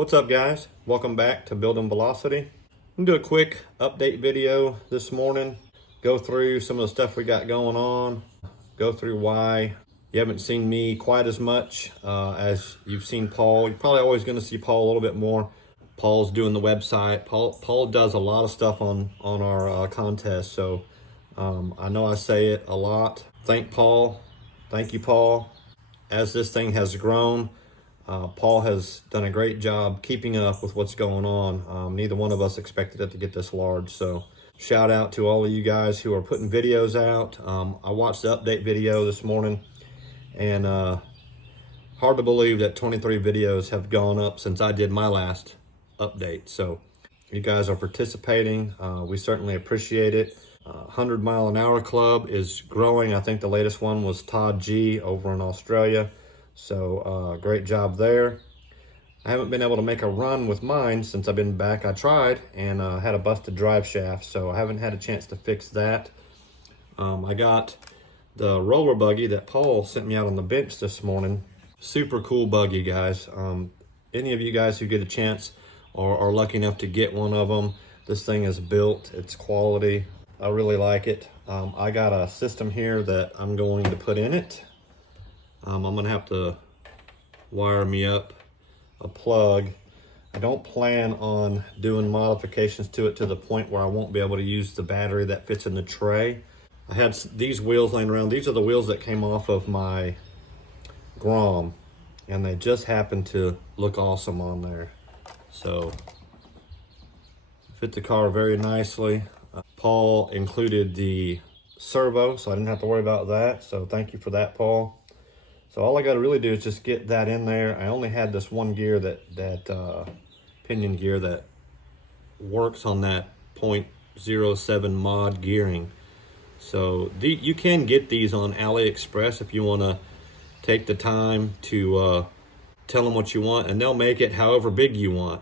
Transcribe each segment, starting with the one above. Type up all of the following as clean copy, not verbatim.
What's up, guys? Welcome back to Building Velocity. I'm gonna do a quick update video this morning, go through some of the stuff we got going on, go through why you haven't seen me quite as much as you've seen Paul. You're probably always gonna see Paul a little bit more. Paul's doing the website. Paul does a lot of stuff on our contest, so I know I say it a lot. Thank you, Paul. As this thing has grown, Paul has done a great job keeping up with what's going on. Neither one of us expected it to get this large, so shout out to all of you guys who are putting videos out. I watched the update video this morning, and hard to believe that 23 videos have gone up since I did my last update. So you guys are participating. We certainly appreciate it. 100 Mile an Hour Club is growing. I think the latest one was Todd G over in Australia. So great job there. I haven't been able to make a run with mine since I've been back. I tried and had a busted drive shaft, so I haven't had a chance to fix that. I got the roller buggy that Paul sent me out on the bench this morning. Super cool buggy, guys. Any of you guys who get a chance or are lucky enough to get one of them, this thing is built, it's quality. I really like it. I got a system here that I'm going to put in it. I'm gonna have to wire me up a plug. I don't plan on doing modifications to it to the point where I won't be able to use the battery that fits in the tray. I had these wheels laying around. These are the wheels that came off of my Grom, and they just happen to look awesome on there. So fit the car very nicely. Paul included the servo, so I didn't have to worry about that. So thank you for that, Paul. So all I got to really do is just get that in there. I only had this one gear that pinion gear that works on that 0.07 mod gearing. So you can get these on AliExpress if you want to take the time to tell them what you want, and they'll make it however big you want.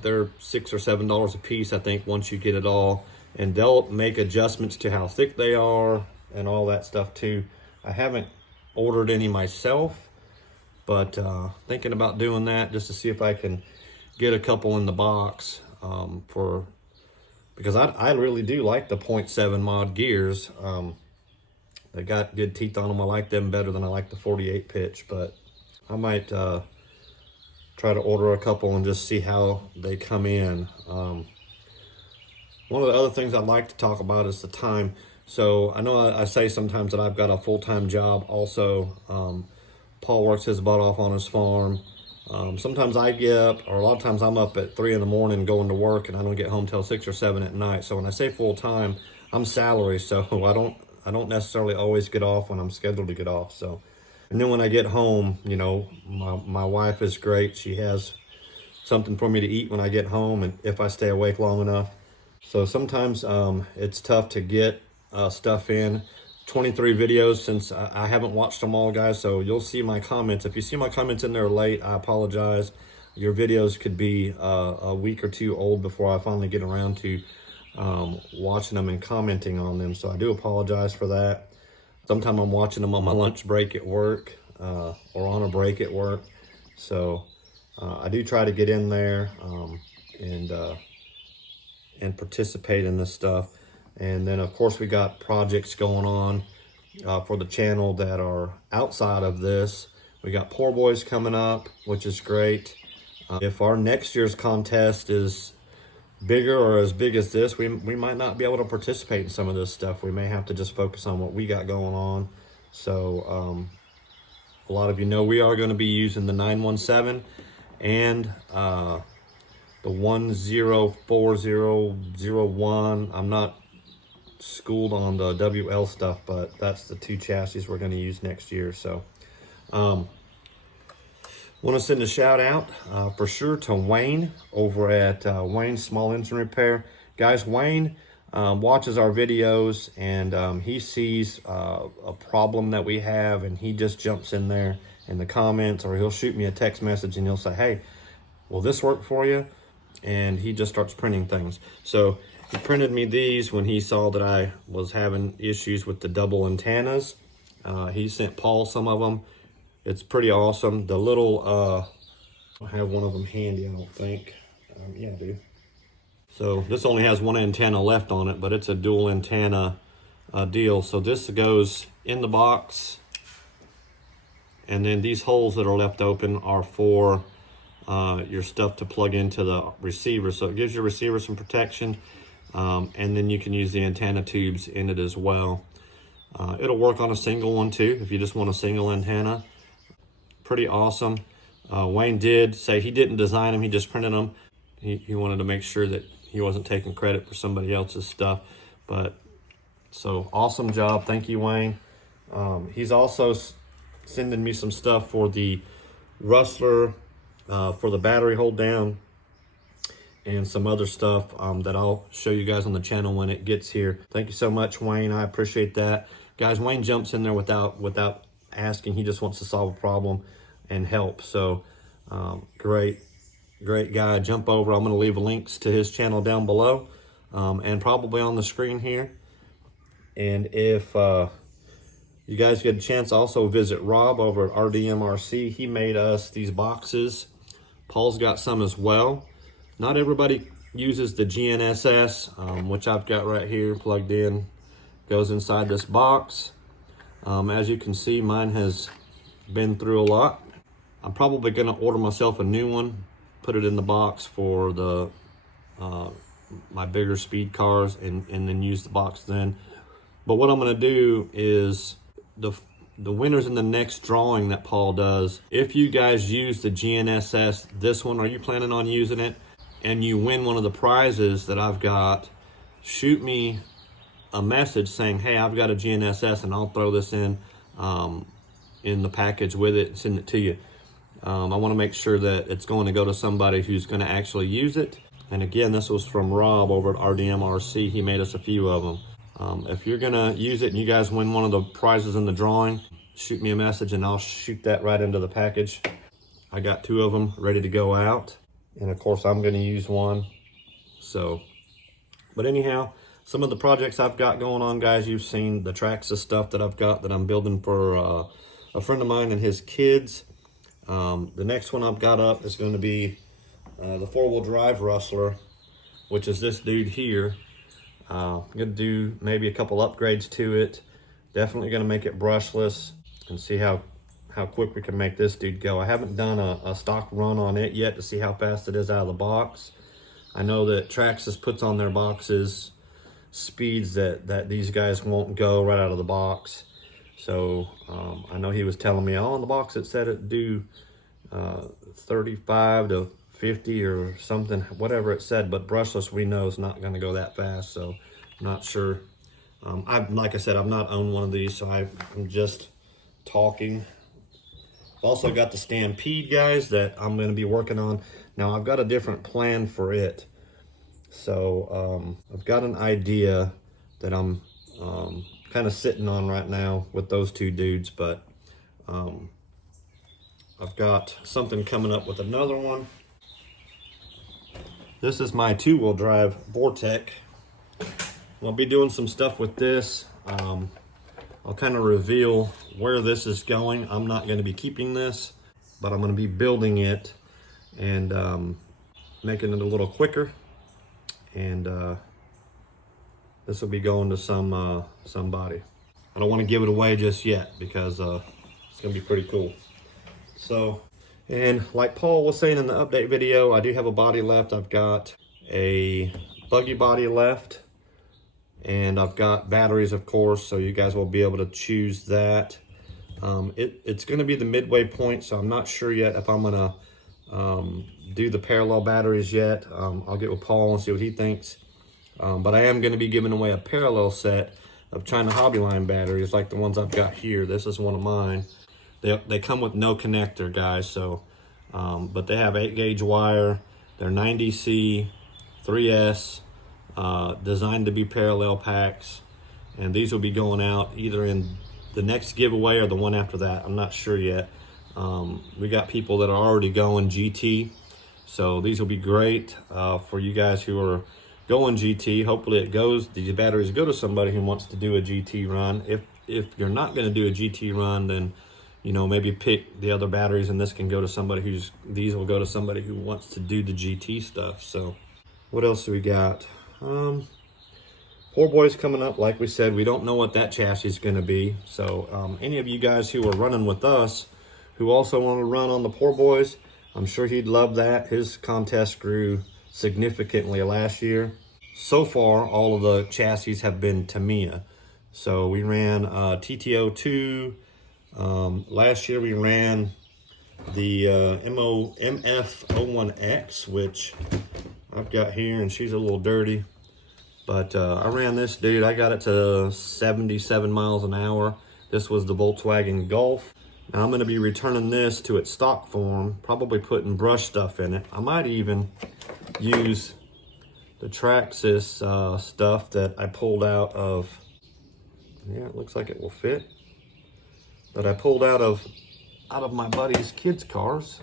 They're $6 or $7 a piece, I think, once you get it all, and they'll make adjustments to how thick they are and all that stuff too. I haven't ordered any myself, but thinking about doing that just to see if I can get a couple in the box because I really do like the 0.7 mod gears. They got good teeth on them. I like them better than I like the 48 pitch, but I might try to order a couple and just see how they come in. One of the other things I'd like to talk about is the time. So I know I say sometimes that I've got a full-time job also. Paul works his butt off on his farm. Sometimes I get up, or a lot of times I'm up at 3 in the morning going to work, and I don't get home till 6 or 7 at night. So when I say full-time, I'm salary, so I don't necessarily always get off when I'm scheduled to get off. So, and then when I get home, you know, my wife is great. She has something for me to eat when I get home, and if I stay awake long enough. So sometimes it's tough to get stuff in. 23 videos since I haven't watched them all, guys, so you'll see my comments. If you see my comments in there late, I apologize. Your videos could be a week or two old before I finally get around to watching them and commenting on them, so I do apologize for that. Sometimes I'm watching them on my lunch break at work or on a break at work, so I do try to get in there and participate in this stuff. And then of course we got projects going on for the channel that are outside of this. We got Poor Boys coming up, which is great. If our next year's contest is bigger or as big as this, we might not be able to participate in some of this stuff. We may have to just focus on what we got going on. So a lot of you know we are going to be using the 917 and the 104001. I'm not schooled on the WL stuff, but that's the two chassis we're going to use next year. So want to send a shout out for sure to Wayne over at Wayne's Small Engine Repair. Guys, Wayne watches our videos, and he sees a problem that we have, and he just jumps in there in the comments, or he'll shoot me a text message and he'll say, hey, will this work for you? And he just starts printing things. So he printed me these when he saw that I was having issues with the double antennas. He sent Paul some of them. It's pretty awesome. The little I have one of them handy, I don't think. Yeah, I do. So this only has one antenna left on it, but it's a dual antenna deal. So this goes in the box, and then these holes that are left open are for your stuff to plug into the receiver. So it gives your receiver some protection, and then you can use the antenna tubes in it as well. It'll work on a single one too, if you just want a single antenna. Pretty awesome. Wayne did say he didn't design them, he just printed them. He wanted to make sure that he wasn't taking credit for somebody else's stuff. But so awesome job, thank you, Wayne. He's also sending me some stuff for the rustler, for the battery hold down, and some other stuff that I'll show you guys on the channel when it gets here. Thank you so much, Wayne. I appreciate that. Guys, Wayne jumps in there without asking. He just wants to solve a problem and help. So great guy. Jump over. I'm going to leave links to his channel down below and probably on the screen here. And if you guys get a chance, also visit Rob over at RDMRC. He made us these boxes. Paul's got some as well. Not everybody uses the GNSS, which I've got right here plugged in. Goes inside this box. As you can see, mine has been through a lot. I'm probably going to order myself a new one, put it in the box for the my bigger speed cars, and then use the box then. But what I'm going to do is the winners in the next drawing that Paul does, if you guys use the GNSS, this one, are you planning on using it, and you win one of the prizes that I've got, shoot me a message saying, hey, I've got a GNSS and I'll throw this in the package with it and send it to you. I want to make sure that it's going to go to somebody who's going to actually use it. And again, this was from Rob over at RDMRC. He made us a few of them. If you're going to use it and you guys win one of the prizes in the drawing, shoot me a message and I'll shoot that right into the package. I got 2 of them ready to go out. And of course, I'm going to use one. So, but anyhow, some of the projects I've got going on, guys, you've seen the tracks of stuff that I've got that I'm building for a friend of mine and his kids. The next one I've got up is going to be the 4-wheel drive rustler, which is this dude here. I'm going to do maybe a couple upgrades to it. Definitely going to make it brushless and see how quick we can make this dude go. I haven't done a stock run on it yet to see how fast it is out of the box. I know that Traxxas puts on their boxes speeds that these guys won't go right out of the box. So I know he was telling me, oh, on the box it said it'd do 35 to 50 or something, whatever it said, but brushless we know is not going to go that fast, so I'm not sure. Like I said, I've not owned one of these, so I'm just talking. I've also got the Stampede, guys, that I'm going to be working on. Now I've got a different plan for it. So I've got an idea that I'm kind of sitting on right now with those 2 dudes, but I've got something coming up with another one. This is my 2-wheel drive Vortec. I'll be doing some stuff with this. I'll kind of reveal where this is going. I'm not going to be keeping this, but I'm going to be building it and making it a little quicker. And this will be going to somebody. I don't want to give it away just yet because it's going to be pretty cool. So, and like Paul was saying in the update video, I do have a body left. I've got a buggy body left, and I've got batteries, of course, so you guys will be able to choose that. It's going to be the midway point, so I'm not sure yet if I'm going to do the parallel batteries yet. I'll get with Paul and see what he thinks. But I am going to be giving away a parallel set of China Hobbyline batteries like the ones I've got here. This is one of mine. They come with no connector, guys, so but they have 8-gauge wire. They're 9DC 3S, designed to be parallel packs, and these will be going out either in the next giveaway or the one after that. I'm not sure yet. We got people that are already going GT, so these will be great for you guys who are going GT. Hopefully these batteries go to somebody who wants to do a GT run. If you're not going to do a GT run, then you know, maybe pick the other batteries, and this can go to somebody these will go to somebody who wants to do the GT stuff. So what else do we got? Poor Boy's coming up. Like we said, we don't know what that chassis is going to be. So any of you guys who are running with us who also want to run on the Poor Boys, I'm sure he'd love that. His contest grew significantly last year. So far, all of the chassis have been Tamiya. So we ran TTO2. Last year we ran the MF01X, which I've got here, and she's a little dirty. But I ran this dude. I got it to 77 miles an hour. This was the Volkswagen Golf. Now I'm going to be returning this to its stock form, probably putting brush stuff in it. I might even use the Traxxas stuff that I pulled out of, yeah, it looks like it will fit, that I pulled out of my buddy's kids' cars.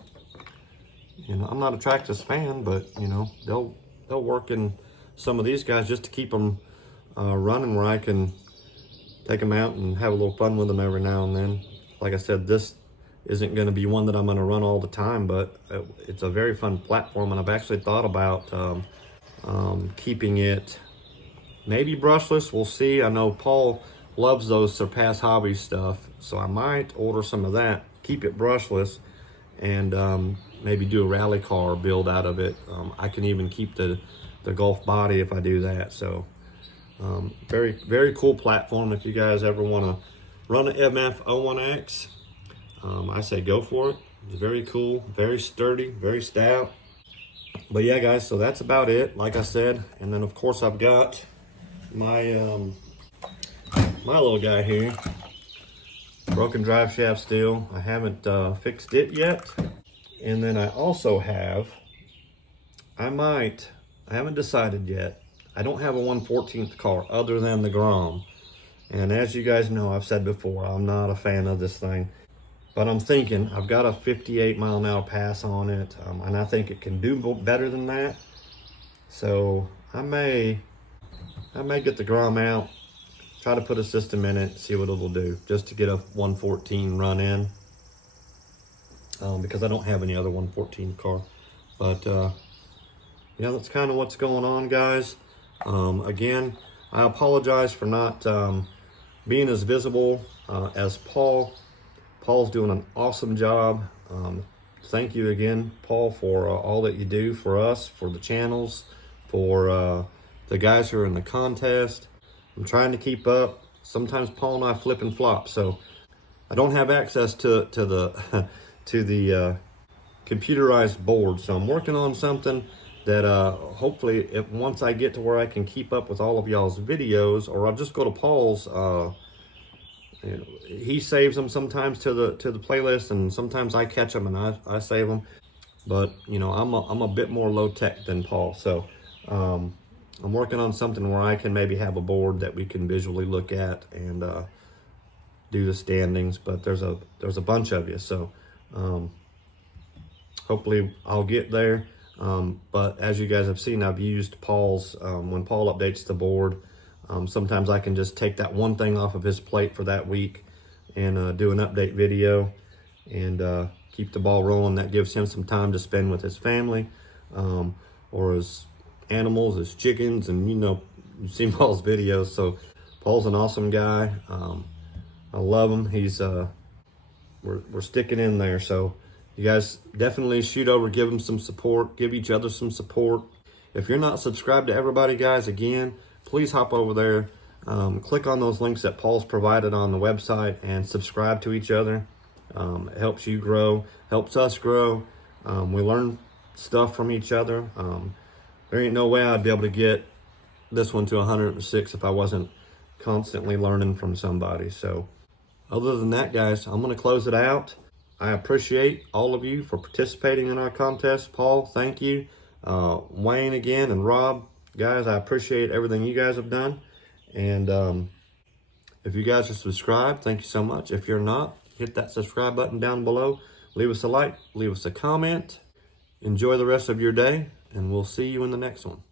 You know, I'm not a Traxxas fan, but you know, they'll work in some of these guys just to keep them running, where I can take them out and have a little fun with them every now and then. Like I said, this isn't going to be one that I'm going to run all the time, but it's a very fun platform, and I've actually thought about keeping it maybe brushless. We'll see. I know Paul loves those Surpass Hobby stuff, so I might order some of that, keep it brushless, and maybe do a rally car build out of it. I can even keep the Golf body if I do that. So very, very cool platform. If you guys ever want to run an MF01X, I say go for it. It's very cool, very sturdy, very stout. But yeah, guys, so that's about it, like I said. And then of course I've got my my little guy here, broken drive shaft still. I haven't fixed it yet. And then I also have, I haven't decided yet. I don't have a 1/14 car other than the Grom. And as you guys know, I've said before, I'm not a fan of this thing. But I'm thinking, I've got a 58 mile an hour pass on it, and I think it can do better than that. So I may get the Grom out, try to put a system in it, see what it'll do, just to get a 1/14 run in. Because I don't have any other 1/14 car. But yeah, that's kind of what's going on, guys. Again, I apologize for not being as visible as Paul. Paul's doing an awesome job. Thank you again, Paul, for all that you do for us, for the channels, for the guys who are in the contest. I'm trying to keep up. Sometimes Paul and I flip and flop, so I don't have access to the to the computerized board. So I'm working on something that hopefully once I get to where I can keep up with all of y'all's videos, or I'll just go to Paul's, you know, he saves them sometimes to the playlist, and sometimes I catch them and I save them. But you know, I'm a bit more low tech than Paul, so I'm working on something where I can maybe have a board that we can visually look at and do the standings. But there's a bunch of you, so hopefully I'll get there. But as you guys have seen, I've used Paul's, when Paul updates the board, sometimes I can just take that one thing off of his plate for that week and do an update video and keep the ball rolling. That gives him some time to spend with his family, or his animals, his chickens, and you know, you've seen Paul's videos. So Paul's an awesome guy. I love him. He's we're sticking in there. So you guys definitely shoot over, give them some support, give each other some support. If you're not subscribed to everybody, guys, again, please hop over there, click on those links that Paul's provided on the website, and subscribe to each other. It helps you grow, helps us grow. We learn stuff from each other. There ain't no way I'd be able to get this one to 106 if I wasn't constantly learning from somebody. So other than that, guys, I'm going to close it out. I appreciate all of you for participating in our contest. Paul, thank you. Wayne again, and Rob, guys, I appreciate everything you guys have done. And if you guys are subscribed, thank you so much. If you're not, hit that subscribe button down below. Leave us a like, leave us a comment. Enjoy the rest of your day, and we'll see you in the next one.